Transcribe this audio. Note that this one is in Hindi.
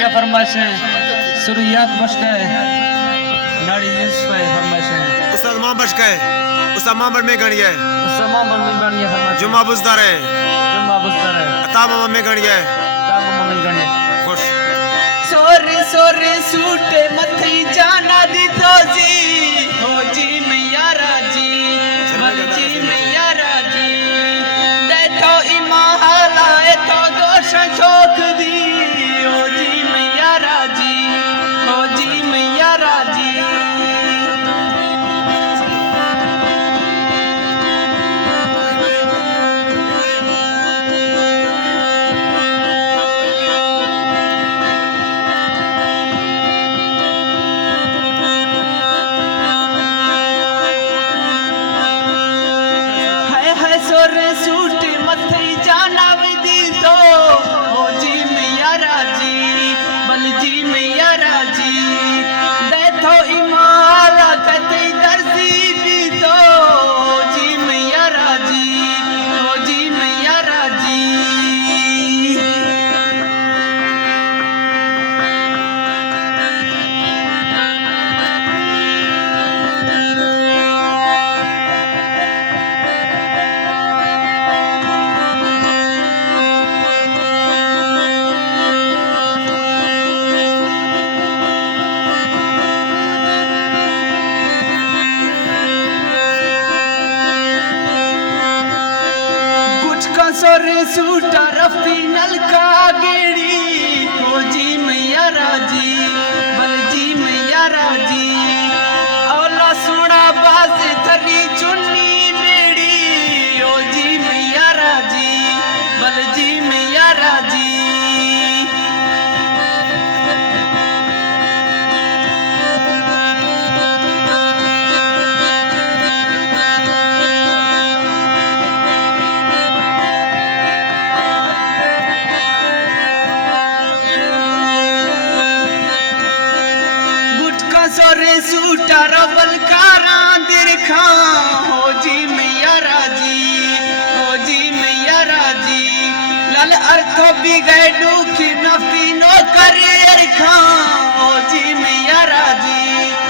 या फरमाइशें सुरियात बशके नाड़ी यूसुफ फरमाइशें उस्ताद मां बशके उस्ताद मां बड़ में गणी है समा मन में गणी है फरमाइशें जुम्मा बुजदार है जुम्मा बुस्तर है अता मामा में गणी है ताम मन गणी खुश सोरे सोरे सूटे मथी जाना दी तो जी हो जी मैया राजी मल जी मैया राजी देखो इमाहाला तो दोष छोक दी हो जी मैया राजी हो जी मैया राजी सोरे सूट मथे जाना विदी तो हो जी मैया राजी बल जी मैया राजी देखो इमाला कते दर्जी दी तो हो जी मैया राजी हो जी मैया राजी सोरे सूटा रफ्ती नलका गेड़ी हो जी मैया राजी बल जी मैया राजी औला सोना बाज थरी चुन्नी मेड़ी हो जी मैया राजी बल जी मैया राजी सोरे सूटा रबल कारा दिरखा हो जी मैया राजी हो जी मैया राजी लल अर्थो भी गए डूखी नफी नो करे रखा हो जी मैया राजी